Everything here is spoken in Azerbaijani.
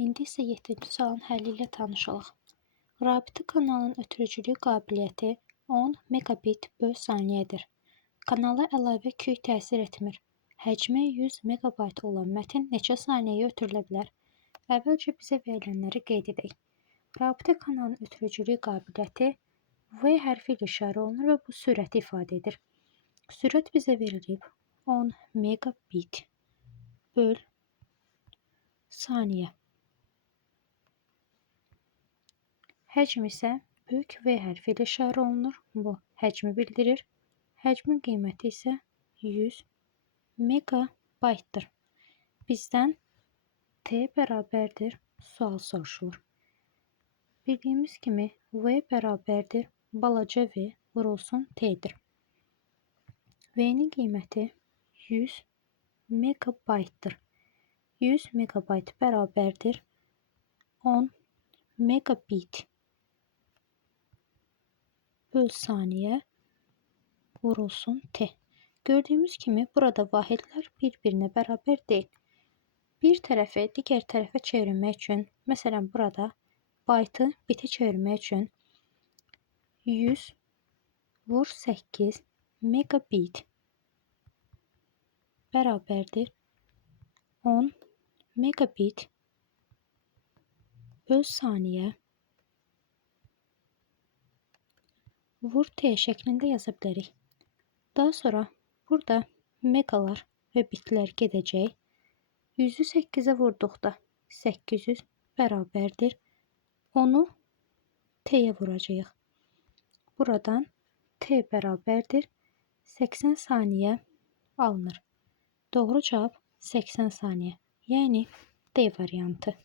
İndi isə 7-ci sualın həlli ilə tanış olaq. Rabitə kanalının ötürücülük qabiliyyəti 10 megabit böl saniyədir. Kanala əlavə küy təsir etmir. Həcmi 100 megabayt olan mətn neçə saniyəyə ötürülə bilər? Əvvəlcə bizə verilənləri qeyd edək. Rabitə kanalının ötürücülük qabiliyyəti V hərfi ilə işarə olunur və bu sürəti ifadə edir. Sürət bizə verilib 10 megabit böl saniyə. Həcm isə böyük V hərfi ilə işarə olunur. Bu həcmi bildirir. Həcmin qiyməti isə 100 megabaytdır. Bizdən T bərabərdir sual soruşulur. Bildiyimiz kimi V bərabərdir balaca V vurulsun T'dir. V'nin qiyməti 100 megabaytdır. 100 megabayt bərabərdir 10 megabit böl saniyə vurulsun T. Gördüyümüz kimi burada vahidlər bir-birinə bərabər deyil. Bir tərəfi digər tərəfə çevirmək üçün, məsələn burada baytı bitə çevirmək üçün 100 vur 8 megabit bərabərdir 10 megabit böl saniyə vur T şəklində yaza bilərik. Daha sonra burada megalar və bitlər gedəcək. 100-ü 8-ə vurduqda 800 bərabərdir 10-u T'yə vuracağıq. Buradan T bərabərdir 80 saniyə alınır. Doğru cavab 80 saniyə, yəni D variantı.